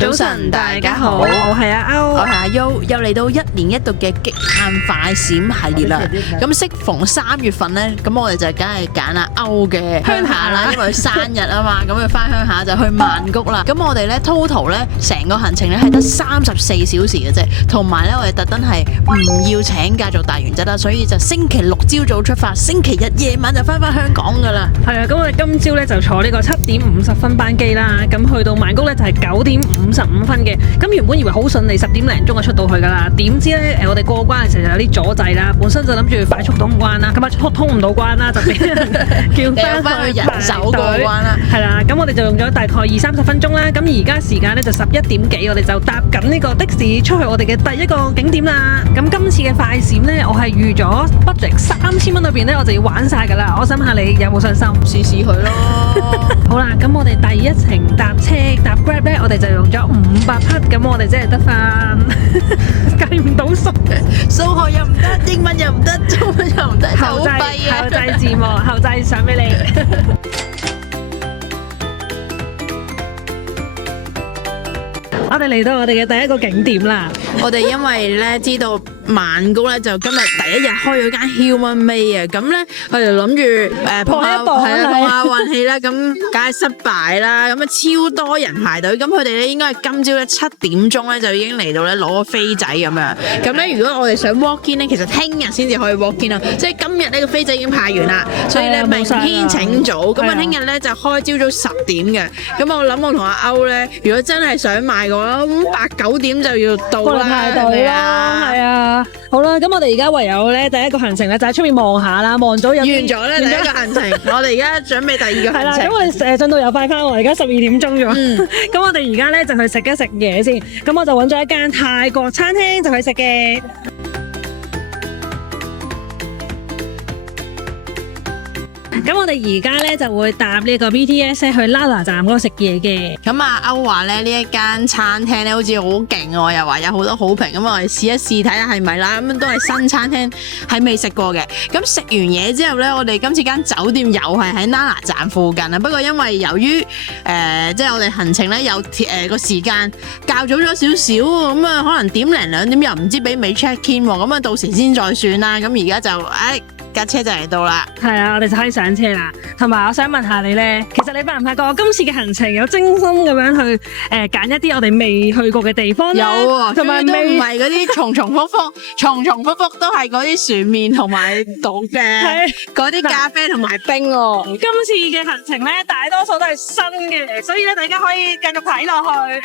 早晨，大家好，我係阿歐，我係阿 U，又嚟到一年一度嘅極限快閃系列啦。咁適逢3月份呢，咁我哋就梗係揀阿歐嘅鄉下啦，因為佢生日啊嘛，咁佢翻鄉下就去曼谷啦。咁我哋呢 total 呢成個行程呢係得34小時嘅啫，同埋呢我哋特登係唔要請假做大原則啦，所以就星期六朝早出發，星期日夜晚就翻香港噶啦。係啊，咁我哋今朝呢就坐呢個7點50分班機啦，咁去到曼谷呢就係9點55分嘅。咁原本以為好順利，10點零鐘就出到去噶啦，點知咧我哋過關嘅時候有啲阻滯啦，本身就諗住快速通關啦，咁啊通唔到關啦，就俾人叫翻去人手過關啦。係啦，咁我哋就用咗大概20-30分鐘啦，咁而家時間咧就11點幾，我哋就搭緊呢個的士出去我哋嘅第一個景點啦。咁今次嘅快閃咧，我係預咗 budget 3000蚊裏邊咧，我就要玩晒噶啦。我想問下你有冇信心？試試佢咯。好啦，咁我哋第一程搭車搭 Grab 咧，我哋就用咗500匹，咁我哋即係得翻計唔到數，數學又唔得，英文又唔得，中文又唔得，後製字幕，後製相俾你。我哋嚟到我哋嘅第一個景點啦。我哋因為咧知道曼谷咧就今日第一日開咗間 Human Made 啊，咁咧我哋諗住碰下運氣啦，咁梗係失敗啦，咁啊超多人排隊，咁佢哋咧應該係今朝咧7點鐘咧就已經嚟到咧攞個飛仔咁樣，咁咧如果我哋想 walk in 咧，其實聽日先至可以 walk in 啦，即係今日呢個飛仔已經派完啦，所以咧明天請早，咁啊聽日咧就開朝早10點嘅，咁我諗我同阿歐咧，如果真係想買嘅話，咁8-9點就要到啦，排隊啦，係啊。好啦，咁我哋而家唯有咧第一個行程咧就喺出面望下啦，望咗完咗咧第一個行程，我哋而家準備第二個行程。係啦，咁我哋進度又快翻喎，而家12點鐘咗。咁我哋而家咧就去食一食嘢先，咁我就揾咗一間泰國餐廳就去食嘅。咁我哋而家咧就會搭呢個 BTS 去拉拿站嗰度食嘢嘅。咁啊歐話咧呢一間餐廳咧好似好勁喎，又話有好多好評，咁我哋試一試睇下係咪啦。咁都係新餐廳，係未食過嘅。咁食完嘢之後咧，我哋今次間酒店又係喺拉拿站附近啊。不過因為由於即係我哋行程咧有個時間較早咗少少，咁啊可能1點2點又唔知俾未 check in 喎，咁啊到時先再算啦。咁而家就架車就嚟到啦，係啊，我哋就可以上車啦。同埋我想問下你咧，其實你發唔發覺我今次嘅行程有精心咁樣去揀一啲我哋未去過嘅地方咧？有喎，同埋都唔係嗰啲重重複複都係嗰啲船麵同埋島嘅嗰啲咖啡同埋冰喎。今次嘅行程咧，大多數都係新嘅，所以咧大家可以繼續睇落去。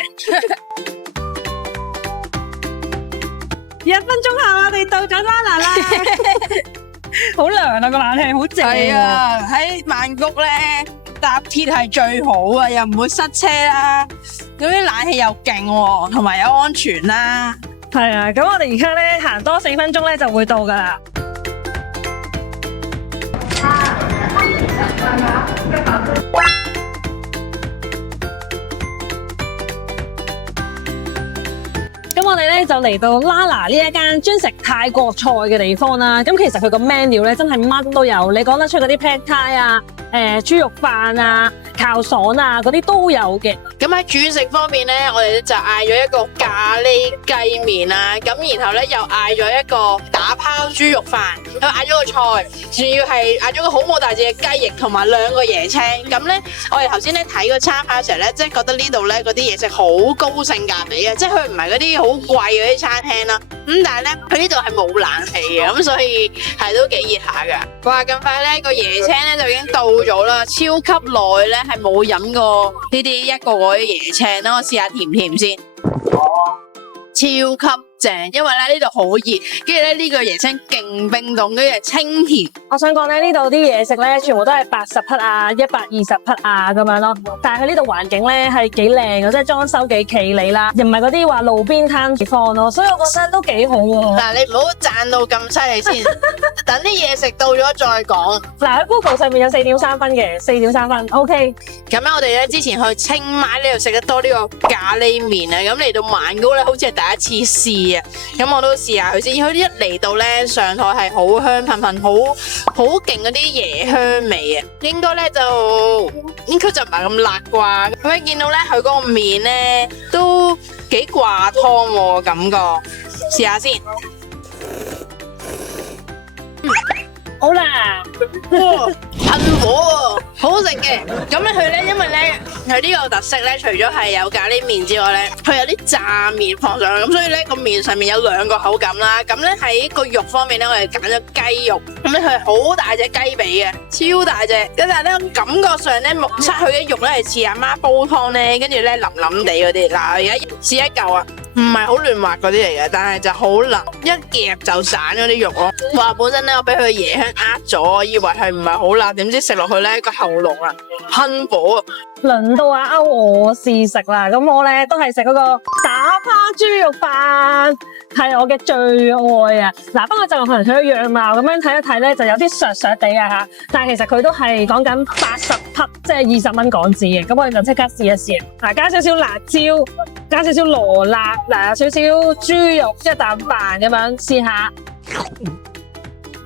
1分鐘後我哋到咗拉拿啦。好涼啊，個冷氣好正。係啊，喺曼谷咧搭鐵係最好啊，又唔會塞車啦，嗰啲冷氣又勁喎，同埋又安全啦。係啊，咁我哋而家咧行多4分鐘咧就會到噶啦。咁我哋咧就嚟到拉拿呢一間專食泰國菜嘅地方啦。咁其實佢個 menu 咧真係乜都有，你講得出嗰啲 pad thai 啊、豬肉飯啊、烤爽啊嗰啲都有嘅。咁喺主食方面咧，我哋就嗌咗一個咖喱雞麵啦，咁然後咧又嗌咗一個打拋豬肉飯，又嗌咗個菜，仲要係嗌咗個好冇大隻嘅雞翼同埋2個椰青。咁咧我哋頭先咧睇個餐牌嘅時候咧，即係覺得呢度咧嗰啲嘢食好高性價比嘅，即係佢唔係嗰啲好貴嗰啲餐廳啦。咁但係咧佢呢度係冇冷氣嘅，咁所以係都幾熱下噶。哇！咁快咧個椰青咧就已經到咗啦，超級耐咧係冇飲過呢啲一個個啲椰青啦，我試下甜甜先。超級正，因為咧呢度好熱，跟住咧呢個椰青勁冰凍，跟住係清甜。我想講咧呢度啲嘢食咧，全部都係80匹啊、120匹啊咁樣咯。但係佢呢度環境咧係幾靚嘅，即係裝修幾企理啦，又唔係嗰啲話路邊攤地方咯，所以我覺得都幾好喎。嗱，你唔好讚到咁犀利先，等啲嘢食到咗再講。嗱喺 Google 上面有4.3分嘅，4.3分 OK。咁咧我哋咧之前去清邁呢度食得多呢個咖喱麵啊，咁嚟到曼谷咧好似係第一次試啊，咁我都試下佢先。佢一嚟到咧上台係好香噴噴，好勁嗰啲椰香味啊，應該咧就應該就唔係咁辣啩。咁樣見到咧佢嗰個麵咧都幾掛湯喎感覺，試下先。好啦，哇，噴火喎，好好食嘅。咁咧佢咧，因為咧佢呢個特色咧，除咗係有咖喱麵之外咧，佢有啲炸麵放上去，咁所以咧個麵上面有兩個口感啦。咁咧喺個肉方面咧，我哋揀咗雞肉，咁咧佢係好大隻雞髀嘅，超大隻。但係咧感覺上咧，目測佢嘅肉咧係似阿媽煲湯咧，跟住咧腍腍地嗰啲。嗱，而家試一嚿啊！唔係好嫩滑嗰啲嚟嘅，但係就好腍，一夾就散嗰啲肉咯。哇！本身咧我俾佢椰香呃咗，我以為係唔係好辣，點知食落去咧個喉嚨啊噴火啊！輪到阿歐我試食啦，咁我咧都係食嗰個打拋豬肉飯，係我嘅最愛啊！嗱，不過就可能佢嘅樣貌咁樣睇一睇咧，就有啲削削地啊嚇，但係其實佢都係講緊80匹，即係20蚊港紙嘅。咁我哋就即刻試一試。嗱，加少少辣椒，加少少羅勒，嗱，少少豬肉，即係啖飯咁樣試下。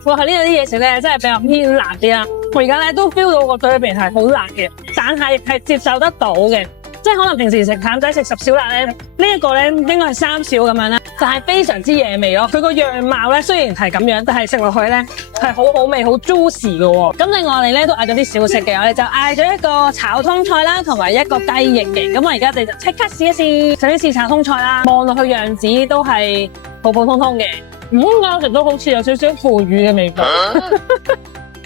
哇！呢度啲嘢食咧，真係比較偏辣啲啦。我而家咧都 feel 到個嘴裏邊係好辣嘅，但係接受得到嘅。即係可能平時食淡仔食10小辣咧，呢一個咧應該係3小咁樣啦，就係非常之惹味咯。佢個樣貌咧雖然係咁樣，但係食落去咧係好好味，好 juicy 嘅喎。咁另外我哋咧都嗌咗啲小食嘅，我哋就嗌咗一個炒通菜啦，同埋一個雞翼嘅。咁我而家哋就即刻試一試，首先試炒通菜啦。望落去樣子都係普普通通嘅。我食到好似有少少腐乳嘅味道，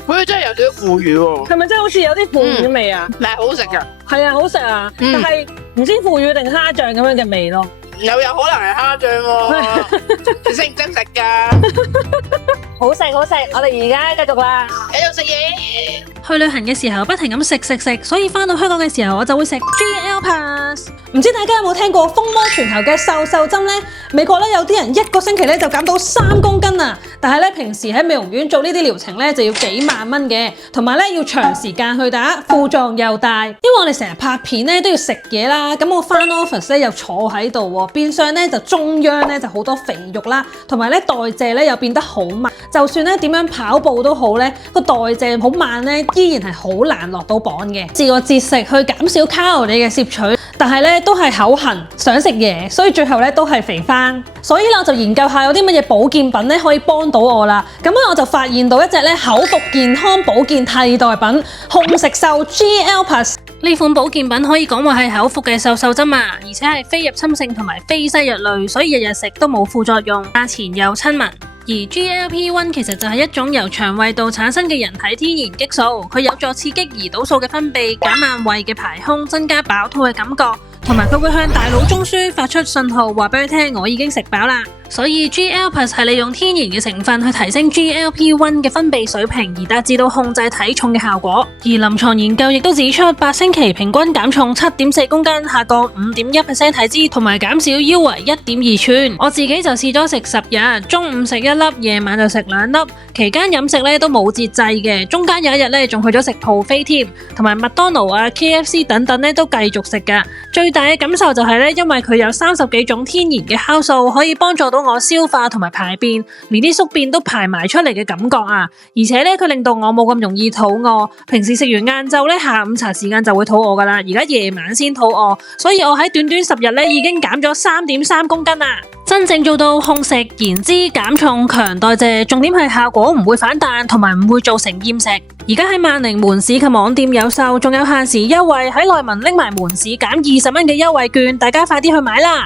佢真係有少少腐乳喎，係咪真係好似有啲腐乳味啊？但係好好食㗎，係啊，好食啊，但係唔知腐乳定蝦醬咁樣嘅味咯，有可能係蝦醬喎，你識唔識食㗎？好食好食，我哋而家繼續啦，繼續食嘢。去旅行嘅時候不停咁食，所以翻到香港嘅時候我就會食 GL Pass。唔知大家有冇聽過風靡全球嘅瘦針呢？美國咧有啲人1個星期咧就減到3公斤啊！但係咧平時喺美容院做呢啲療程咧就要幾萬蚊嘅，同埋咧要長時間去打，副作用又大。因為我哋成日拍片咧都要食嘢啦，咁我翻 office 咧又坐喺度喎，變相咧就中央咧就好多肥肉啦，同埋咧代謝咧又變得好慢。就算咧點樣跑步都好咧，個代謝好慢咧，依然係好難落到磅嘅。自我節食去減少卡路里嘅攝取，但係咧都係口痕想食嘢，所以最後咧都係肥翻。所以咧我就研究下有啲乜嘢保健品咧可以幫到我啦。咁咧我就發現到一隻咧口服健康保健替代品控食秀 GL Plus。呢款保健品可以講話係口服嘅瘦針啊，而且係非入侵性同埋非西藥類，所以日日食都冇副作用，價錢又親民。而 GLP-1 其實就係一種由腸胃道產生嘅人體天然激素，佢有助刺激胰島素嘅分泌，減慢胃嘅排空，增加飽肚嘅感覺，同埋佢會向大腦中樞發出信號，話俾佢聽我已經食飽啦。所以 GL Plus 係利用天然嘅成分去提升 GLP-1 嘅分泌水平，而達至到控制體重嘅效果。而臨床研究亦都指出，8星期平均減重7.4公斤，下降5.1% 體脂，同埋減少腰圍1.2寸。我自己就試咗食10日，中午食1粒，夜晚就食2粒。期間飲食咧都冇節制嘅，中間有一日咧仲去咗食 buffet 添，同埋麥當勞啊、KFC 等等咧都繼續食㗎。最大嘅感受就係咧，因為佢有30幾種天然嘅酵素，可以幫助到我消化同埋排便，連啲宿便都排埋出嚟嘅感覺啊！而且咧，佢令到我冇咁容易肚餓。平時食完晏晝咧，下午茶時間就會肚餓噶啦，而家夜晚先肚餓，所以我喺短短10日咧已經減咗3.3公斤啦！真正做到控食、燃脂、減重、強代謝，重點係效果唔會反彈，同埋唔會造成厭食。而家喺萬寧門市及網店有售，仲有限時優惠，喺內文拎埋門市減20蚊嘅優惠券，大家快啲去買啦！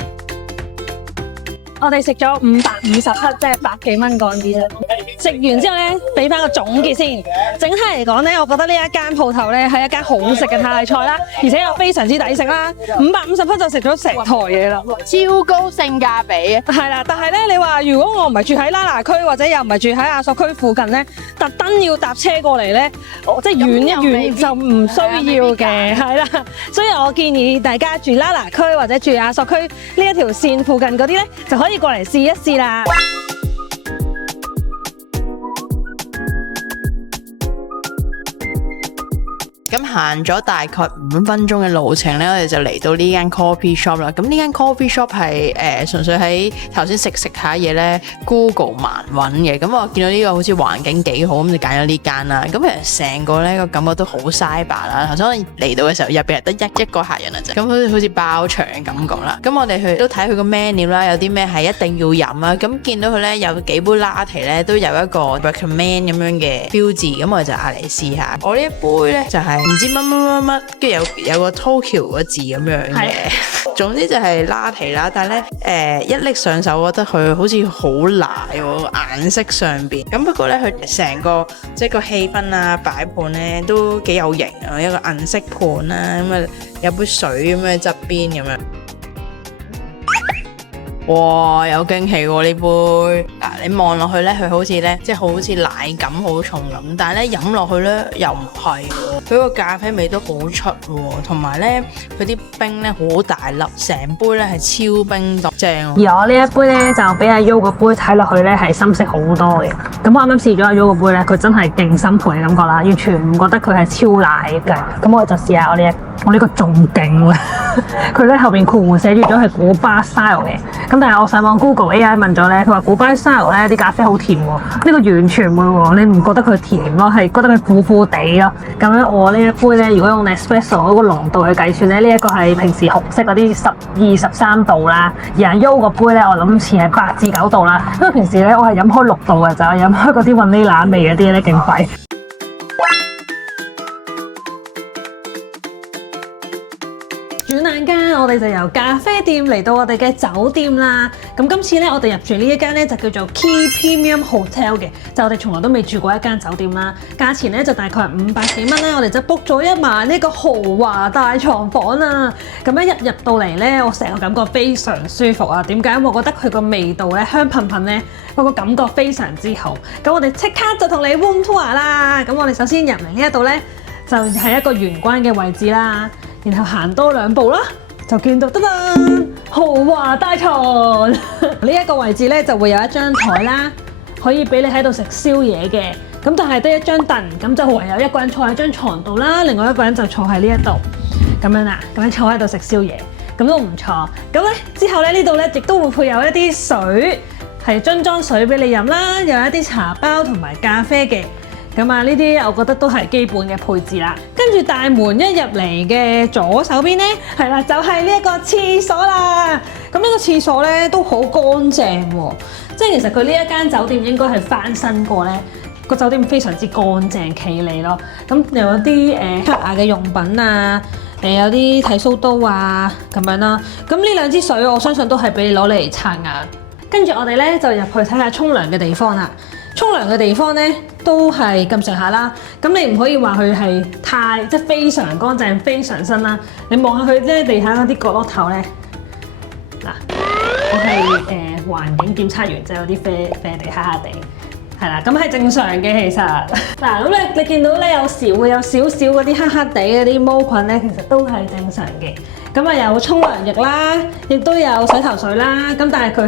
我哋食咗550克，即係100幾蚊港紙啦。食完之後咧，俾翻個總結先。整體嚟講咧，我覺得呢一間鋪頭咧係一間好食嘅泰菜啦，而且又非常之抵食啦。550克就食咗成台嘢啦，超高性價比。係啦，但係咧，你話如果我唔係住喺拉拿區或者又唔係住喺亞索區附近咧，特登要搭車過嚟咧，即係遠一遠就唔需要嘅，係啦。所以我建議大家住拉拿區或者住亞索區呢一條線附近嗰啲咧，就可以過嚟試一試啦。咁行咗大概5分鐘嘅路程咧，我哋就嚟到呢間 coffee shop 啦。咁呢間 coffee shop 係純粹喺頭先食下嘢咧 Google 盲揾嘅。咁我見到呢個好似環境幾好，咁就揀咗呢間啦。咁其實成個咧個感覺都好 cyber 啦。頭先我嚟到嘅時候，入邊係得一個客人啊啫。咁好似爆場嘅感覺啦。咁我哋去都睇佢個 menu 啦，有啲咩係一定要飲啊。咁見到佢咧有幾杯 latte 咧都有一個 recommend 咁樣嘅標誌，咁我就嗌嚟試下。我呢一杯咧就係唔知乜，跟住有個 Tokyo 個字咁樣嘅。總之就係 latte 啦，但係咧一拎上手，我覺得佢好似好奶喎，顏色上邊。咁不過咧佢成個即係個氣氛啊擺盤咧都幾有型啊，一個銀色盤啦，咁啊有杯水咁喺側邊咁樣。哇，有驚喜喎呢杯！嗱，你望落去咧，佢好似咧，即係好似奶感好重咁，但係咧飲落去咧又唔係喎，佢個咖啡味都好出喎，同埋咧佢啲冰咧好大粒，成杯咧係超冰凍，正喎。而我呢一杯咧就比阿 U 個杯睇落去咧係深色好多嘅。咁我啱啱試咗阿 U 個杯咧，佢真係勁深培嘅感覺啦，完全唔覺得佢係超奶嘅。咁我就試下我呢個仲勁喎，佢咧後邊括弧寫住咗係古巴 style 嘅。咁但係我上網 Google AI 問咗咧，佢話古巴 style 咧啲咖啡好甜喎，呢個完全唔會喎，你唔覺得佢甜咯，係覺得佢苦苦地咯。咁樣我呢一杯咧，如果用 Nespresso 嗰個濃度去計算咧，呢一個係平時紅色嗰啲12、13度啦，而阿 U 個杯咧，我諗似係8至9度啦。因為平時咧我係飲開6度嘅就係飲開嗰啲vanilla味嗰啲咧，勁快。轉眼間，我哋就由咖啡店嚟到我哋嘅酒店啦。咁今次咧，我哋入住呢一間咧就叫做 Key Premium Hotel 嘅，就我哋從來都未住過一間酒店啦。價錢咧就大概係500幾蚊咧，我哋就 book 咗一晚呢個豪華大床房啊。咁一入到嚟咧，我成個感覺非常舒服啊。點解？因為我覺得佢個味道咧香噴噴咧，嗰個感覺非常之好。咁我哋即刻就同你 room tour 啦。咁我哋首先入嚟呢一度咧，就係一個玄關嘅位置啦。然後行多2步啦，就見到得啦，豪華大床。呢一個位置咧就會有一張台啦，可以俾你喺度食宵夜嘅。咁但係得一張凳，咁就唯有一個人坐喺張床度啦，另外一個人就坐喺呢一度咁樣啦，咁樣坐喺度食宵夜，咁都唔錯。咁咧之後咧呢度咧亦都會配有一啲水，係樽裝水俾你飲啦，又有一啲茶包同埋咖啡嘅。咁啊，呢啲我覺得都係基本嘅配置啦。跟住大門一入嚟嘅左手邊咧，係啦，就係呢一個廁所啦。咁呢個廁所咧都好乾淨喎，即係其實佢呢一間酒店應該係翻新過咧，個酒店非常之乾淨企理咯。咁又有啲刷牙嘅用品啊，有啲剃鬚刀啊咁樣啦。咁呢2支水我相信都係俾你攞嚟刷牙。跟住我哋咧就入去睇下沖涼嘅地方啦。沖涼嘅地方咧都係咁上下啦，咁你唔可以話佢係即係非常乾淨、非常新啦。你望下佢咧地下嗰啲角落頭咧，嗱，我係環境檢測員，即係有啲啡地、黑黑地，係啦，咁係正常嘅其實。嗱，咁咧你見到咧有時會有少少嗰啲黑黑地嗰啲毛菌咧，其實都係正常嘅。咁啊有沖涼液啦，亦都有洗頭水啦。咁但係佢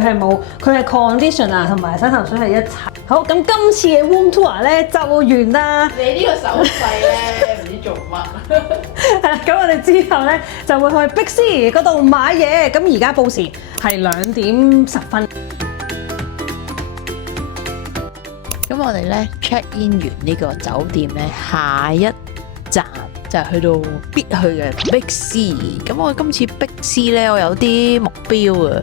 係 conditioner 同埋洗頭水係一齊。好，咁今次嘅 room tour 咧就完啦。你呢個手勢咧唔知做乜。係啦，咁我哋之後咧就會去 Big C 嗰度買嘢。咁而家報時係2點10分。咁我哋咧 check in 完呢個酒店咧，下一站就係去到必去嘅 Big C。咁我今次 Big C 咧，我有啲目標啊。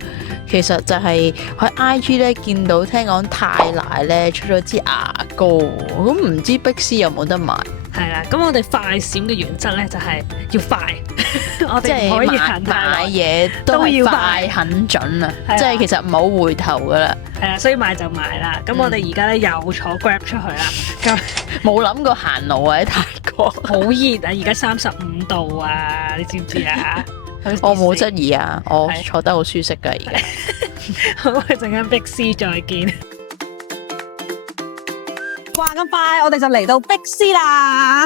其實就係喺 IG 咧見到，聽講泰奶咧出咗支牙膏，咁唔知 Big C 有冇得買？係啦，咁我哋快閃嘅原則咧就係要快，我哋唔可以買嘢都要快很準啊！即係其實冇回頭噶啦。係啊，所以買就買啦。咁我哋而家咧又坐 Grab 出去啦。咁冇諗過行路啊喺泰國。好熱啊！而家35度啊，你知唔知啊？我冇質疑啊，我坐得好舒適噶而家。好，我哋陣間 Big C 再見。哇！咁快，我哋就嚟到 Big C 啦。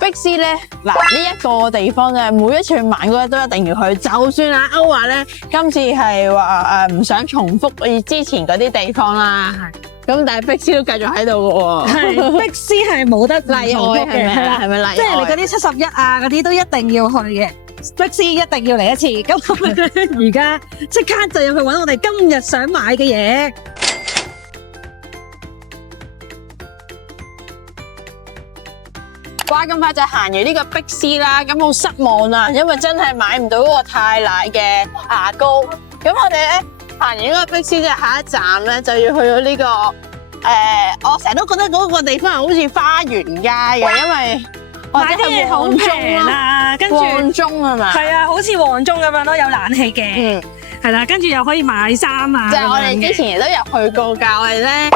Big C 咧，嗱呢一個地方咧，每一次去曼谷咧都一定要去。就算阿歐話咧，今次係話唔想重複之前嗰啲地方啦。咁但係碧斯都繼續喺度嘅喎。係碧斯係冇得例外係咪係啦，係咪例外？即係你嗰啲71啊嗰啲都一定要去嘅。碧斯一定要嚟一次，咁我哋而家即刻就要去揾我哋今日想買嘅嘢。哇！咁快就行完呢個碧斯啦，咁好失望啊，因為真係買唔到嗰個泰奶嘅牙膏。咁我哋咧行完呢個碧斯嘅下一站咧，就要去到呢個我成日都覺得嗰個地方係好似花園街嘅，因為或者係好旺中平啦，跟住旺中係嘛？係啊，好似黃中咁樣咯，有冷氣嘅，係啦，跟住又可以買衫啊。就係我哋之前亦都有去過㗎，我哋咧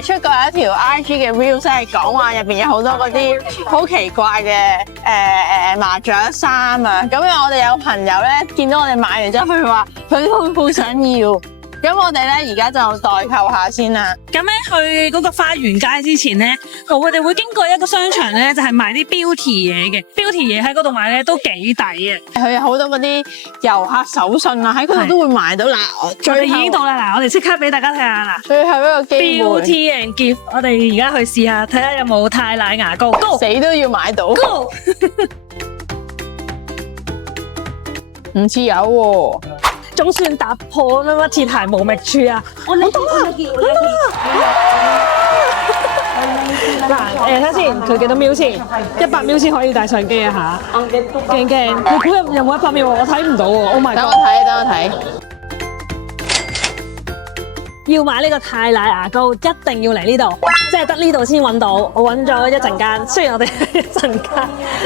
出過一條 IG 嘅 reels 係講話入邊有好多嗰啲好奇怪嘅麻雀衫啊，咁我哋有朋友咧見到我哋買完之後，佢話佢都好想要。咁我哋咧而家就代購下先啦。咁咧去嗰個花園街之前咧，我哋會經過一個商場咧，就係賣啲 beauty 嘢嘅。beauty 嘢喺嗰度買咧都幾抵嘅。佢有好多嗰啲遊客手信啊，喺嗰度都會買到啦。我哋已經到啦，嗱，我哋即刻俾大家睇下啦。最後一個機會 beauty and gift， 我哋而家去試下，睇下有冇泰奶牙膏。Go！ 死都要買到。Go！ 唔似有喎。總算突破乜鐵鞋無覓處啊！我得啦，嗱，睇下先，佢幾多秒先？100秒先可以帶相機啊嚇！驚驚，你估有冇100秒？我睇唔到喎！Oh my god！等我睇。要買呢個泰奶牙膏，一定要嚟呢度，即係得呢度先揾到。我揾咗一陣間，雖然我哋一陣間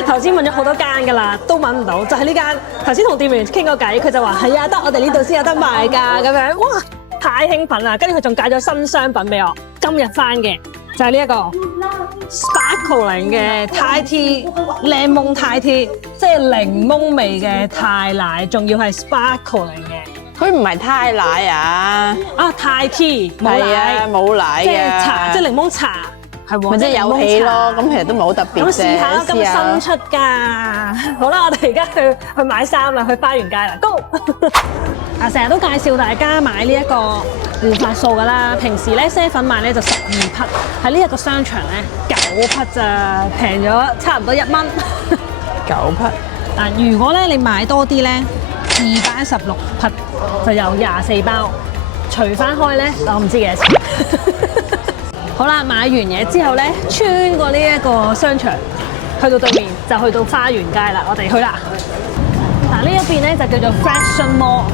頭先問咗好多間㗎啦，都揾唔到，就係呢間。頭先同店員傾過偈，佢就話係啊，得我哋呢度先有得賣㗎咁樣。哇，太興奮啦！跟住佢仲介咗新商品俾我，今日翻嘅就係呢一個 Sparkling 嘅泰 Tea 檸檬泰 Tea，即係檸檬味嘅泰奶，仲要係 Sparkling 嘅。佢唔係泰奶啊！啊，泰 tea 冇係奶，啊，冇奶即嘅係茶，即係檸檬茶，係喎，咪即係有氣咯。咁其實都唔係好特別啫。咁試下今日新出㗎。好啦，我哋而家去買衫啦，去花園街啦，Go！ 啊，成日都介紹大家買呢一個護髮素㗎啦。平時咧7買咧就12匹，喺呢一個商場咧9匹咋，平咗差唔多1蚊。9匹。嗱，如果咧你買多啲咧，216匹就有24包，除翻開咧，我唔知幾多錢。好啦，買完嘢之後咧，穿過呢一個商場，去到對面就去到花園街啦，我哋去啦。嗱，呢一邊咧就叫做 Fashion Mall，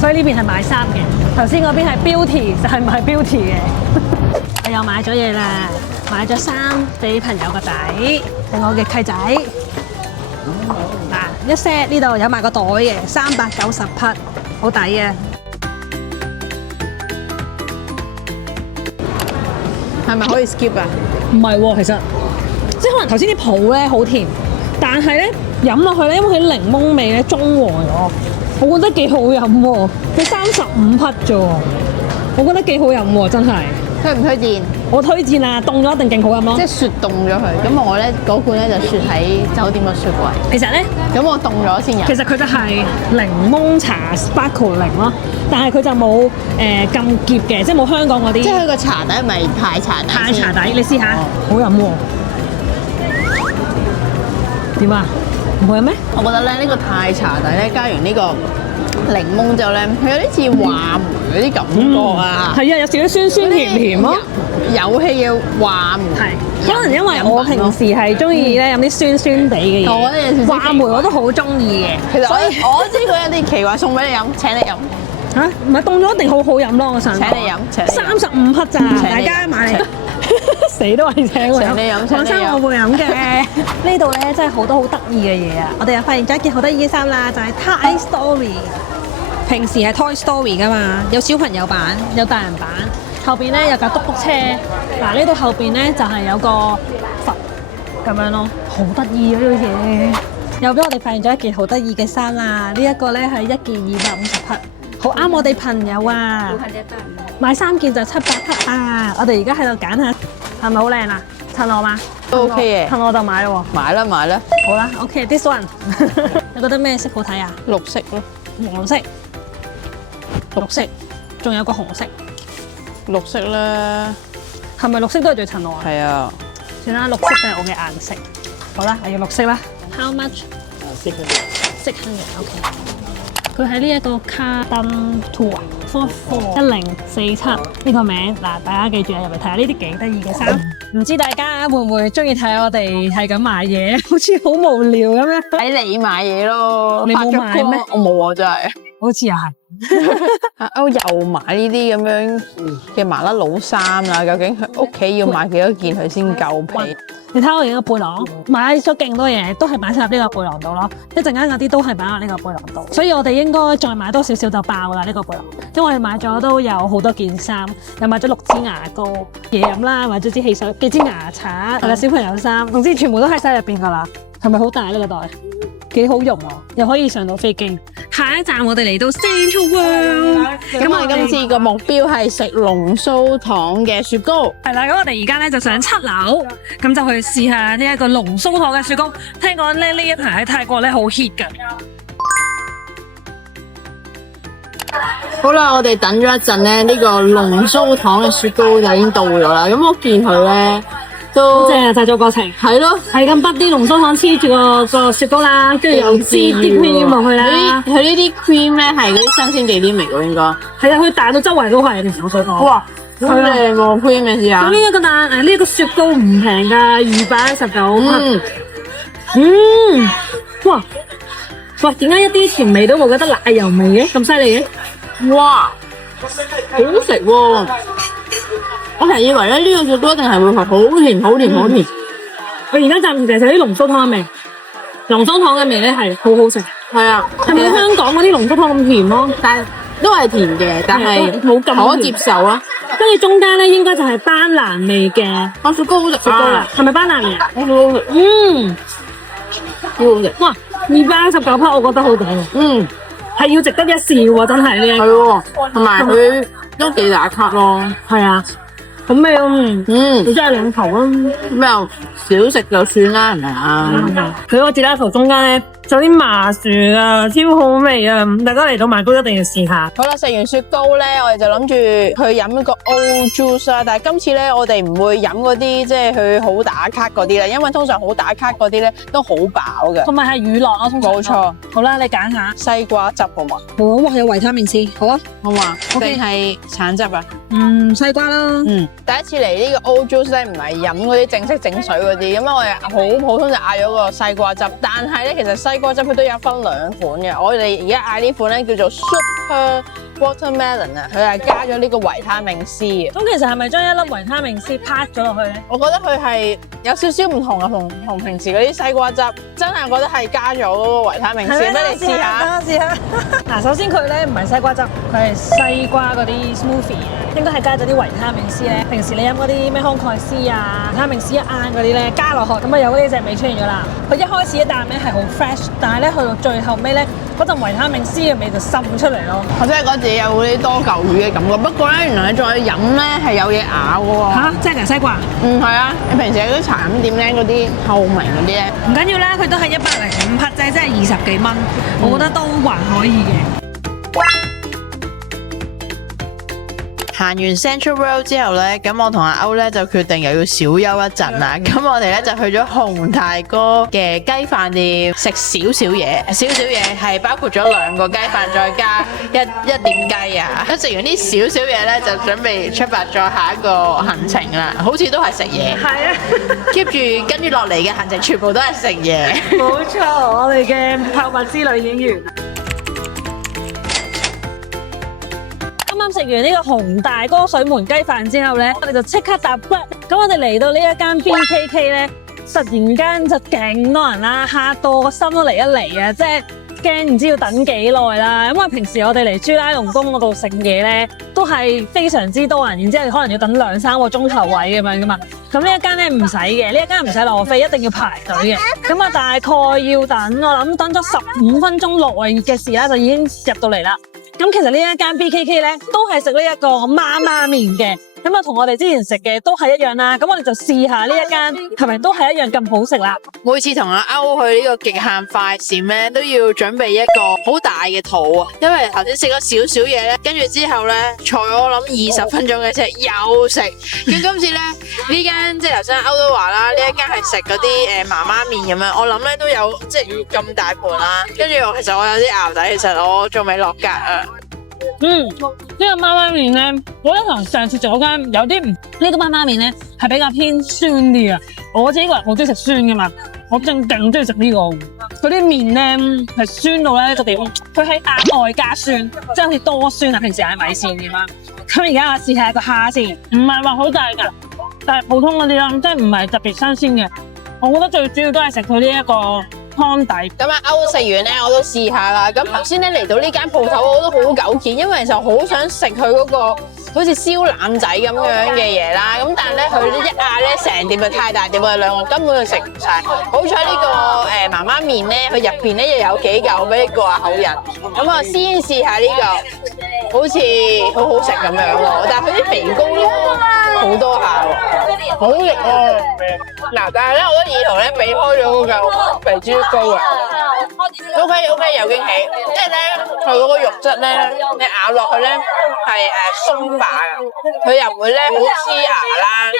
所以呢邊係買衫嘅。頭先嗰邊係 Beauty， 就係買 Beauty 嘅。我又買咗嘢啦，買咗衫俾朋友個仔，俾我嘅契仔。嗱，一 set 呢度有埋個袋嘅，390匹，好抵啊！係咪可以 skip 啊？唔係喎，其實即係可能頭先啲泡咧好甜，但係咧飲落去咧，因為佢檸檬味咧中和咗，我覺得幾好飲喎。佢35匹啫喎，我覺得幾好飲喎，真係。推唔推薦？我推薦啊，凍咗一定勁好飲咯。即係雪凍咗佢，咁我咧嗰罐咧就雪喺酒店個雪櫃。其實咧，咁我凍咗先飲。其實佢就係檸檬茶 Sparkling 咯，但係佢就冇咁澀嘅，即係冇香港嗰啲。即係佢個茶底係咪泰茶底？泰茶底，你試下，好飲喎。點啊？唔好飲咩？我覺得咧呢個泰茶底咧加完呢個檸檬之後咧，佢有啲似話梅嗰啲感覺啊。係啊，有少少酸酸甜甜咯。有氣嘅話梅。係，可能因為我平時係中意咧飲啲酸酸地嘅嘢。我覺得有少少話梅我都好中意嘅。其實我知佢有啲奇怪，送俾你飲，請你飲。嚇，唔係凍咗一定好好飲咯！我想請你飲35匹咋，大家買嚟。死都話要請我飲，放心我會飲嘅。呢度咧真係好多好得意嘅嘢啊！我哋又發現咗一件好得意嘅衫啦，就係 Toy Story。平時係 Toy Story 噶嘛，有小朋友版，有大人版。後邊咧有架篤篤車，嗱呢度後邊咧就係有個佛咁樣咯，好得意啊呢個嘢！又俾我哋發現咗一件好得意嘅衫啦，呢一個咧係1件250匹。好啱我哋朋友啊！買3件就700匹啊！我哋而家喺度揀下，係咪好靚啊？襯我嘛？都 OK 嘅。襯我就買咯喎。買啦。好啦 ，OK，this one。你覺得咩色好睇啊？綠色咯。黃色、綠色，仲有個紅色。綠色啦。係咪綠色都係最襯我啊？係啊，算啦，綠色就係我嘅顏色。好啦，我要綠色啦。How much？ 600 OK。佢喺呢一個卡登 tour 1047呢個名嗱，大家記住啊，入嚟睇下呢啲幾得意嘅衫。唔知大家會唔會中意睇我哋係咁買嘢？好似好無聊咁樣。睇你買嘢咯，你冇買咩？我冇啊，真係。好似又係。阿歐又買呢啲咁樣嘅麻甩佬衫啦，究竟佢屋企要買幾多件佢先夠皮？你睇我而家個背囊，買咗勁多嘢，都係擺晒入呢個背囊度咯。一陣間嗰啲都係擺落呢個背囊度，所以我哋應該再買多少少就爆啦呢個背囊。因為我哋買咗都有好多件衫，又買咗6支牙膏、嘢飲啦，買咗支汽水、幾支牙刷，係啦小朋友衫，總之全部都喺晒入邊噶啦。係咪好大呢個袋？幾好用喎，又可以上到飛機。下一站我哋嚟到 Central World，咁我哋今次個目標係食龍鬚糖嘅雪糕。係啦，咁我哋而家咧就上7樓，咁就去試下呢一個龍鬚糖嘅雪糕。聽講咧呢一排喺泰國咧好 hit 㗎。好啦，我哋等咗一陣咧，呢個龍鬚糖嘅雪糕就已經到咗啦。咁我見佢咧都正啊，製作過程係咯，係咁筆啲龍鬚糖黐住個雪糕啦，跟住又擠啲 cream 落去啦。佢呢啲 cream 咧係嗰啲新鮮地啲味㗎，應該係啊，佢彈到周圍都係，你我想講。哇，好靚喎 cream 嘅試下。咁呢一個呢一個雪糕唔平㗎，219。哇，點解一啲甜味都冇，覺得奶油味嘅咁犀利嘅？哇，好食喎！我係以為咧呢個雪糕一定係會係好甜、好甜、好甜。我而家暫時就係食啲龍鬚糖嘅味，龍鬚糖嘅味咧係好好食。係啊，係咪香港嗰啲龍鬚糖咁甜咯？但係都係甜嘅，但係冇咁可接受啦。跟住中間咧應該就係班蘭味嘅雪糕好食，雪糕啦，係咪班蘭味？好食，好食。哇，219匹，我覺得好抵。係要值得一試喎，真係呢一個。係喎，同埋佢都幾打卡咯。係啊。咁咪你真係兩頭啊！咩又少食就算啦，係咪啊？佢個捷拉圖中間咧，有啲麻薯啊，超好味啊！大家嚟到曼谷一定要試下。好啦，食完雪糕咧，我哋就諗住去飲一個 O juice 啦。但係今次咧，我哋唔會飲嗰啲即係佢好打卡嗰啲啦，因為通常好打卡嗰啲咧都好飽嘅，同埋係乳酪咯，通常。冇錯。好啦，你揀下西瓜汁好嘛？好，有維他命 C。好啊，好嘛？ OK 定係橙汁啊？西瓜啦。第一次嚟呢個 O juice 咧，唔係飲嗰啲正式整水嗰啲，咁我哋好普通就嗌咗個西瓜汁。但係咧，其實西瓜汁佢都有分兩款嘅。我哋而家嗌呢款咧叫做 Super Watermelon 啊，佢係加咗呢個維他命 C 嘅。咁其實係咪將一粒維他命 C 拍咗落去咧？我覺得佢係有少少唔同啊，同平時嗰啲西瓜汁，真係覺得係加咗嗰個維他命 C。俾你試下，等我試下。嗱，首先佢咧唔係西瓜汁，佢係西瓜嗰啲 smoothie，應該係加咗啲維他命 C 咧。平時你飲嗰啲咩康蓋斯啊、維他命 C 1嗰啲咧，加落去咁啊有呢隻味出現咗啦。佢一開始一啖咧係好 fresh， 但係咧去到最後尾咧，嗰陣維他命 C 嘅味就滲出嚟咯。我真係覺得自己有嗰啲多嚿魚嘅感覺。不過咧，原來你再飲咧係有嘢咬嘅喎。嚇，即係西瓜？係啊，你平時喺嗰啲茶飲店咧嗰啲透明嗰啲咧，唔緊要啦，佢都係105匹啫，即係20幾蚊，我覺得都還可以嘅。行完 Central World 之後咧，咁我同阿歐咧就決定又要小休一陣啦。咁我哋咧就去咗洪大哥嘅雞飯店食少少嘢，少少嘢係包括咗2個雞飯再加一點雞啊。咁食完啲少少嘢咧，就準備出發再下一個行程啦。好似都係食嘢，係啊，keep 住跟住落嚟嘅行程全部都係食嘢。冇錯，我哋嘅購物之旅已經完。啱啱食完呢個洪大哥水門雞飯之後咧，我哋就即刻搭 Grab。咁我哋嚟到呢一間 BKK 咧，突然間就勁多人啦，嚇到個心都嚟一嚟啊！即係驚唔知要等幾耐啦。因為平時我哋嚟朱拉隆功嗰度食嘢咧，都係非常之多人，然之後可能要等2-3個鐘頭位咁樣噶嘛。咁呢一間咧唔使嘅，呢一間唔使落費，一定要排隊嘅。咁啊，大概要等我諗等咗15分鐘內嘅事啦，就已經入到嚟啦。咁其實呢一間 BKK 咧都係食呢一個媽媽麵嘅，咁啊同我哋之前食嘅都係一樣啦。咁我哋就試下呢一間係咪都係一樣咁好食啦。每次同阿歐去呢個極限快閃咧，都要準備一個好大嘅肚啊，因為頭先食咗少少嘢咧，跟住之後咧坐我諗20分鐘嘅車又食，咁今次咧呢間即係頭先阿歐都話啦，呢一間係食嗰啲媽媽麵咁樣，我諗咧都有即係咁大盤啦，跟住其實我有啲淆底，其實我仲未落格啊。呢個媽媽麵咧，我覺得同上次做嗰間有啲唔，呢個媽媽麵咧係比較偏酸啲啊。我自己個人好中意食酸噶嘛，我勁中意食呢個。嗰啲麵咧係酸到咧一個地方，佢係額外加酸，即係好似多酸啊。平時係米線咁啦。咁而家我試下個蝦先，唔係話好大㗎，但係普通嗰啲啦，即係唔係特別新鮮嘅。我覺得最主要都係食佢呢一個湯底。咁啊，歐食完咧，我都試下啦。咁頭先咧嚟到呢間鋪頭，我都好糾結，因為就好想食佢嗰個好似燒腩仔咁樣嘅嘢啦。咁但係咧，佢一嗌咧成碟就太大碟，我哋兩個根本就食唔晒。好彩呢個媽媽麵咧，佢入邊咧又有幾嚿俾你過下口癮。咁啊，先試下呢個，好似好好食咁樣喎。但係佢啲肥膏咧好多下喎，好肉啊！嗱，但係咧，我覺得意圖咧避開咗嗰嚿肥豬膏啊。OK， 有驚喜，即係咧佢嗰個肉質咧，你咬落去咧係鬆化嘅，佢又唔會咧好黐牙啦，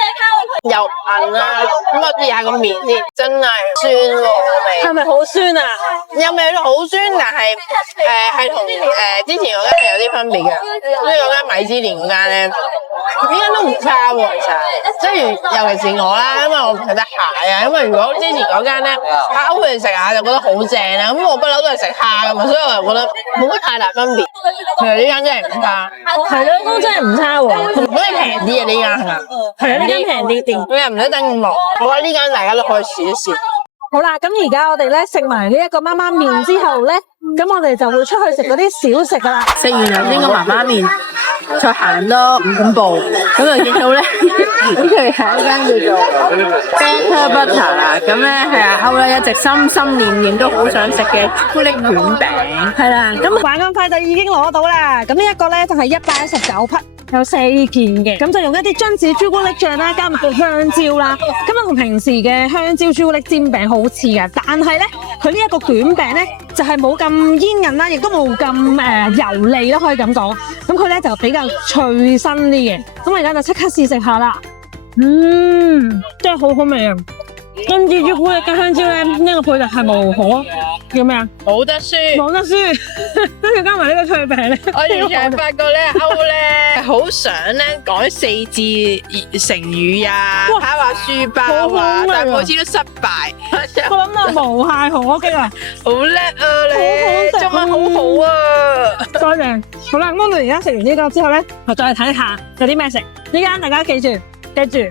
又韌啦。咁我試下個麵先，真係酸喎味。係咪好酸啊？有味都好酸，但係係同之前嗰間係有啲分別嘅。呢嗰間米芝蓮嗰間咧，呢間都唔差喎，其實。即係尤其是我啦，因為我唔食得蟹啊。因為如果之前嗰間咧，阿歐佢哋食蟹就覺得好正啦。咁我不嬲都係食蝦㗎嘛，所以我就覺得冇乜太大分別。其實呢間真係唔差。係咯，都真係唔差喎。好似平啲啊呢間係咪？係啊，呢間平啲啲。佢又唔使等咁耐。我覺得呢間大家都可以試一試。好啦，咁而家我哋咧食埋呢一個媽媽麵之後咧，咁我哋就會出去食嗰啲小食噶啦。食完頭先個媽媽麵，再行多5步，咁就見到咧，呢佢係一間叫做 Better Butter 啦。咁咧係阿歐咧一直心心念念都好想食嘅朱古力卷餅。係啦，咁玩咁快就已經攞到啦。咁呢一個咧就係119匹。有4片嘅，咁就用一啲榛子朱古力醬啦，加埋個香蕉啦，咁啊同平時嘅香蕉朱古力煎餅好似嘅，但係咧佢呢一個卷餅咧就係冇咁煙韌啦，亦都冇咁油膩咯，可以咁講。咁佢咧就比較脆身啲嘅。咁我而家就即刻試食下啦。真係好好味啊！榛子朱古力加香蕉咧，呢個配搭係無可叫咩啊？冇得輸，冇得輸。跟住加埋呢個脆餅咧，我完全發覺咧，歐咧好想咧講4字成語啊，睇下話書包啊，但係每次都失敗。我諗到無懈可擊啊！好叻啊你，中文好好啊！多謝。好啦，咁我哋而家食完呢個之後咧，我再睇下有啲咩食。呢間大家記住 Better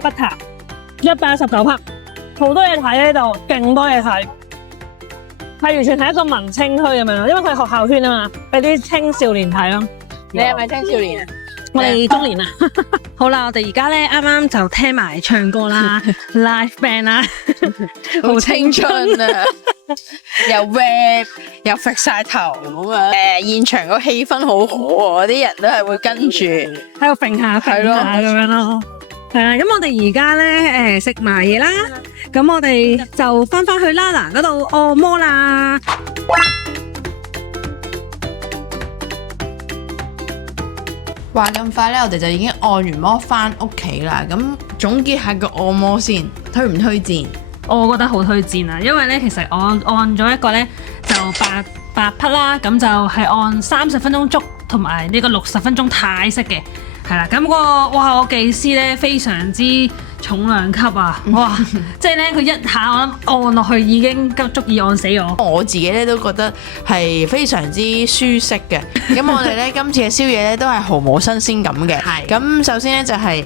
Butter 119匹，好多嘢睇喺度，勁多嘢睇。係完全係一個文青區咁樣咯，因為佢係學校圈啊嘛，俾啲青少年睇咯。你係咪青少年啊？我哋中年啊。好啦，我哋而家咧啱啱就聽埋唱歌啦，live band 啦，好青春啊！又 rap 又揈晒頭咁樣，現場個氣氛好好喎，啲人都係會跟住喺度揈下揈下咁樣咯。係啊，咁我哋而家咧食埋嘢啦，咁我哋就翻去 Lala 嗰度按摩啦。話咁快咧，我哋就已經按完摩翻屋企啦。咁總結下個按摩先，推唔推薦？我覺得好推薦啊，因為咧其實我按咗一個咧就8匹啦，咁就係按30分鐘足同埋呢個60分鐘泰式嘅。係啦，咁我技師咧非常之重量級啊！哇，即係咧佢一下我諗按落去已經足以按死我。我自己咧都覺得係非常之舒適嘅。咁我哋咧今次嘅宵夜咧都係毫無新鮮感嘅。係。咁首先咧就係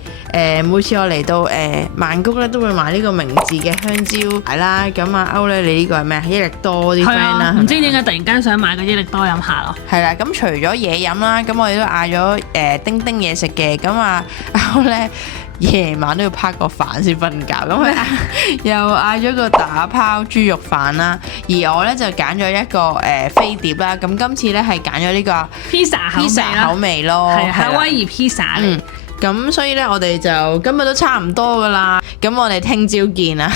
每次我嚟到曼谷咧都會買呢個明治嘅香蕉奶啦。咁阿歐咧你呢個係咩？益力多啲 friend 啦。唔知點解突然間想買個益力多飲下咯。係啦，咁除咗嘢飲啦，咁我哋都嗌咗丁丁嘢食嘅。咁啊歐咧夜晚都要拍個飯先瞓覺，咁佢又嗌咗個打拋豬肉飯啦，而我咧就揀咗一個飛碟啦，咁今次咧係揀咗呢個 pizza 口味咯，係夏威夷 pizza 嚟。咁所以咧，我哋就今日都差唔多噶啦。咁我哋聽朝見啦。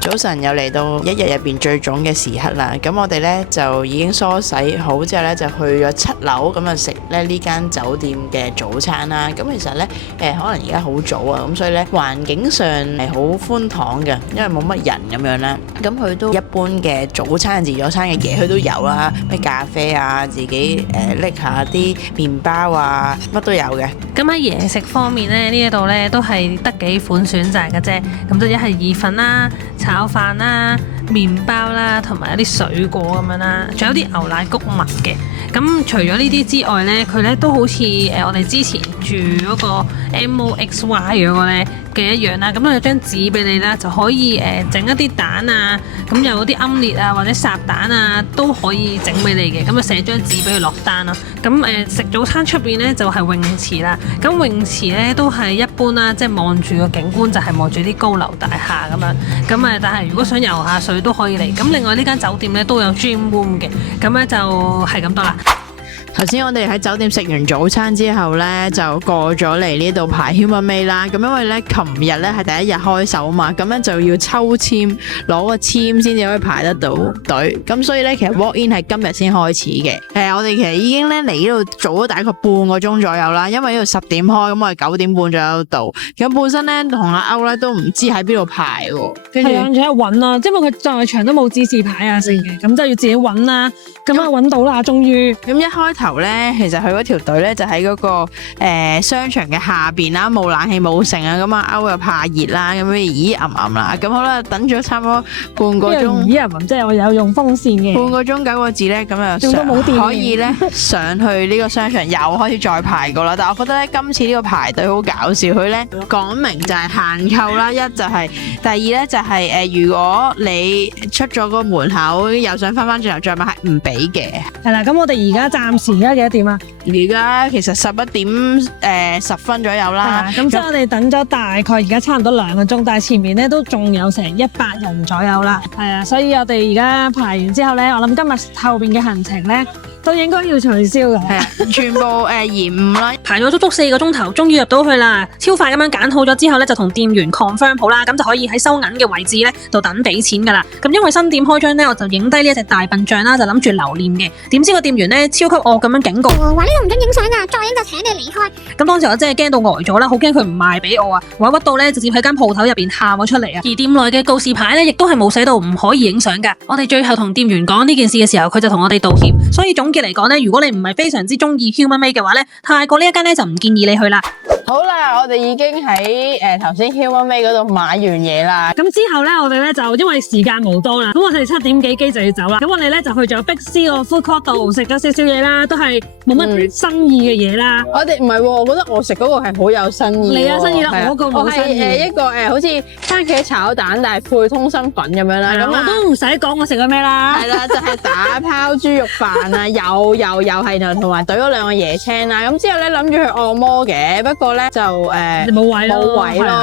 早晨又嚟到一日入邊最重嘅時刻啦，咁我哋呢就已經梳洗好之後呢，就去咗7樓咁啊食咧呢間酒店嘅早餐啦。咁其實呢，可能而家好早啊，咁所以呢環境上係好寬敞嘅，因為冇乜人咁樣啦。咁佢都一般嘅早餐自助餐嘅嘢佢都有啦，咩咖啡啊，自己拎下啲麵包啊，乜都有嘅。咁喺嘢食方面咧，呢一度咧都係得幾款選擇嘅啫。咁就一係意粉啦、炒飯啦、麵包啦，同埋一啲水果咁樣啦，仲有啲牛奶谷物嘅。咁除咗呢啲之外咧，佢咧都好似我哋之前住嗰個 MOXY 嗰個咧嘅一樣啦。咁有張紙俾你啦，就可以整一啲蛋啊，咁有啲奄列啊或者烚蛋啊都可以整俾你嘅。咁啊寫張紙俾佢落單啦。咁食早餐出邊咧就係泳池啦。咁泳池咧都係一般啦，即係望住個景觀就係望住啲高樓大廈咁樣。咁但係如果想游下水都可以嚟。咁另外呢間酒店咧都有 gym room 嘅。咁咧就係咁多啦。頭先我哋喺酒店食完早餐之後呢，就過咗嚟呢度排 Human Made 啦。咁因為呢，琴日呢係第一日開售嘛，咁樣就要抽籤，攞個籤先至可以排得到隊。咁所以呢，其實 walk in 係今日先開始嘅。我哋其實已經呢嚟呢度早咗大概半個鐘左右啦，因為呢度10點開，咁我哋9點半左右到。咁本身呢，同阿歐呢都唔知喺邊度排喎，跟住仲喺度揾啦，因為佢在場都冇指示牌啊，成嘅，咁就要自己揾啦。咁啊揾到啦，終於。咁一開頭咧，其實佢嗰條隊咧就喺嗰個商場嘅下邊啦，冇冷氣冇成啊，咁啊歐又怕熱啦，咁咦揞啦，咁好啦，等咗差唔多半個鐘，咦即係我有用風扇嘅，半個鐘9個字咧，咁又可以咧上去呢個商場又開始再排過啦。但係我覺得咧今次呢個排隊好搞笑，佢咧講明就係限購啦，一就係、第二咧就係、如果你出咗個門口又想翻轉頭再買係唔俾嘅。係啦，咁我哋而家暫時而家幾多點啊？而家其實11點10分左右啦。咁即係我哋等咗大概而家差唔多2個鐘，但係前面咧都仲有成100人左右啦。係啊，所以我哋而家排完之後咧，我諗今日後邊嘅行程咧都應該要取消嘅。係啊，全部延誤啦。排咗足足4個鐘頭，終於入到去啦。超快咁樣揀好咗之後咧，就同店員 confirm 好啦，咁就可以喺收銀嘅位置咧度等俾錢噶啦。咁因為新店開張咧，我就影低呢一隻大笨象啦，就諗住留念嘅。點知個店員咧超級惡咁樣警告，話呢度唔准影相啊，再影就請你離開。咁當時我真係驚到呆咗啦，好驚佢唔賣俾我啊！委屈到咧，直接喺間鋪頭入邊喊咗出嚟啊！而店內嘅告示牌咧，亦都係冇寫到唔可以影相噶。我哋最後同店員講呢件事嘅時候，佢就同我哋道歉。所以總結嚟講咧，如果你唔係非常之中意 Human Made 嘅話咧，泰國呢一間咧就唔建議你去啦。好啦，我哋已經喺頭先 Human Made 嗰度買完嘢啦。咁之後咧，我哋咧就因為時間無多啦，咁我哋7點幾機就要走啦。咁我哋咧就去咗碧斯個 food court 度食咗少少嘢啦，都係冇乜新意嘅嘢啦。我哋唔係喎，我覺得我食嗰個係好有新意。你有新意啦，我個冇新意。一個好似番茄炒蛋，但係配通心粉咁樣啦。咁我都唔使講我食咗咩啦。係啦，就係打拋豬肉飯啊，又係同埋懟咗2個椰青啦。咁之後咧諗住去按摩嘅，不過咧就冇位咯。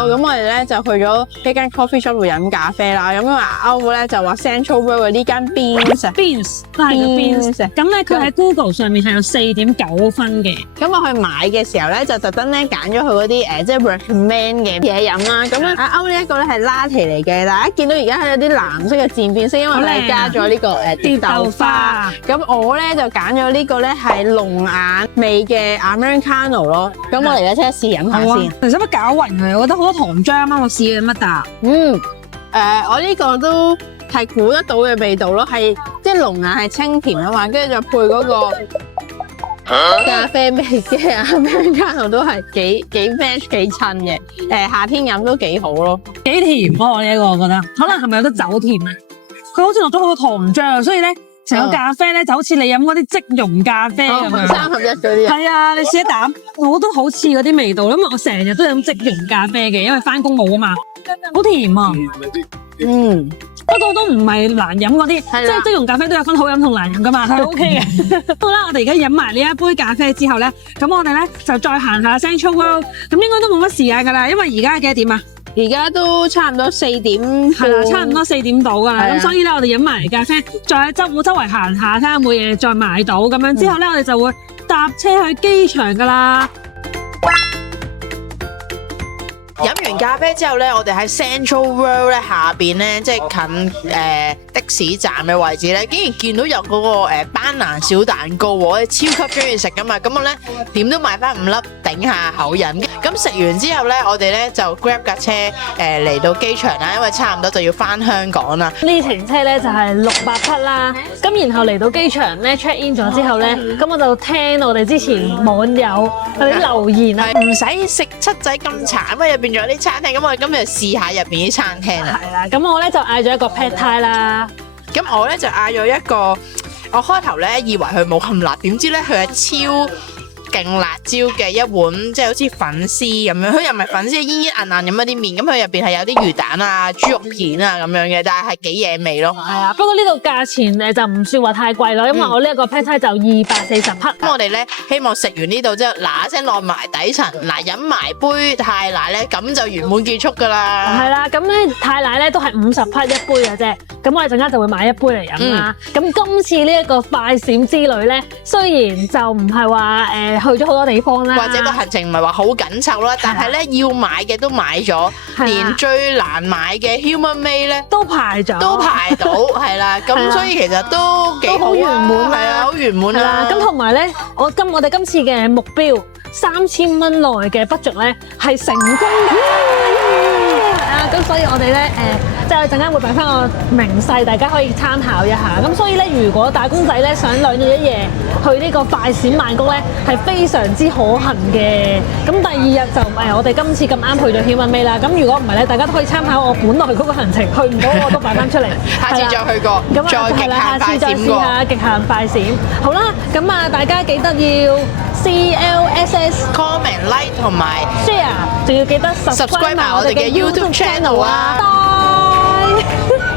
咁我哋咧就去咗呢間 coffee shop 度飲咖啡啦。咁阿歐咧就話 Central World 嘅呢間 Beans 都係個 Beans。咁咧佢喺 Google 上面係有4.9分嘅。咁我去買嘅時候咧就特登咧揀咗佢嗰啲即係 recommend 嘅嘢飲啦。咁阿歐呢一個咧係 latte 嚟嘅，大家見到而家係有啲藍色嘅漸變色，因為佢係加咗呢個啲豆花。咁我咧就揀咗呢個咧係龍眼味嘅 Americano 咯。咁我嚟家即刻試飲下先。你使乜攪勻佢？我覺得好多糖漿啊！我試緊乜啖？我呢個都係估得到嘅味道咯，係即係龍眼係清甜啊嘛，跟住就配嗰個咖啡味嘅 Americano 都係幾 match 幾襯嘅。夏天飲都幾好咯，幾甜咯！呢一個我覺得，可能係咪有得酒甜啊？佢好似落咗好多糖漿，所以咧成個咖啡咧就好似你飲嗰啲即溶咖啡咁樣，3合1嗰啲啊。係啊，你試一啖，我都好似嗰啲味道，因為我成日都飲即溶咖啡嘅，因為翻工冇啊嘛，好甜啊。不過都唔係難飲嗰啲，即係即溶咖啡都有分好飲同難飲噶嘛，係 OK 嘅。好啦，我哋而家飲埋呢一杯咖啡之後咧，咁我哋咧就再行下 Central World，咁應該都冇乜時間噶啦，因為而家幾多點啊？而家都差唔多4點，係啦，差唔多4點到噶啦。咁所以咧，我哋飲埋咖啡，再喺周圍行下，睇下有冇嘢再買到咁樣。之後咧，我哋就會搭車去機場噶啦。飲完咖啡之後咧，我哋喺 Central World 咧下邊咧，即係近的士站嘅位置咧，竟然見到有嗰個班蘭小蛋糕喎，我哋超級中意食噶嘛，咁我咧點都買翻5粒頂下口癮。咁食完之後咧，我哋咧就 grab 架車嚟到機場啦，因為差唔多就要翻香港啦。呢程車咧就係600匹啦，咁然後嚟到機場咧 check in 咗之後咧，咁我就聽我哋之前網友嗰啲留言啊，唔使食七仔咁慘啊，入邊仲有啲餐廳，咁我哋今日試下入邊啲餐廳啊。係啦，咁我咧就嗌咗一個 pad thai 啦，咁我咧就嗌咗一個，我開頭咧以為佢冇咁辣，點知咧佢係超勁辣椒嘅一碗，即係好似粉絲咁樣，佢又唔係粉絲，煙煙韌韌咁一啲麵，咁佢入邊係有啲魚蛋啊、豬肉片啊咁樣嘅，但係幾嘢味咯。係啊，不過呢度價錢就唔算話太貴咯，因為我呢一個 pad thai 就240匹。咁我哋咧希望食完呢度之後，嗱一聲落埋底層，嗱飲埋杯泰奶咧，咁就圓滿結束㗎啦。係啦，咁咧泰奶咧都係50匹一杯嘅啫，咁我哋陣間就會買一杯嚟飲啦。咁今次呢一個快閃之旅咧，雖然就唔係話去咗好多地方啦，或者個行程唔係話好緊湊啦，但係咧要買嘅都買咗，連最難買嘅 Human Made 咧都排到，係啦，咁所以其實都幾好圓滿，係啊，好圓滿啦。咁同埋咧，我哋今次嘅目標3000蚊內嘅 budget 咧係成功嘅。咁所以我哋咧即係陣間會擺翻個明細，大家可以參考一下。咁所以咧，如果打工仔咧想2日1夜去呢個快閃曼谷咧，係非常之可行嘅。咁第2日就我哋今次咁啱去咗 Human Made 啦。咁如果唔係咧，大家都可以參考我本來嗰個行程，去唔到我都擺翻出嚟，下次再去過，再極限下次再試下極限快閃。好啦，咁啊，大家記得要 CLSS、comment、like 同埋 share，仲要記得 subscribe 埋我哋嘅 YouTube channel 啊！拜。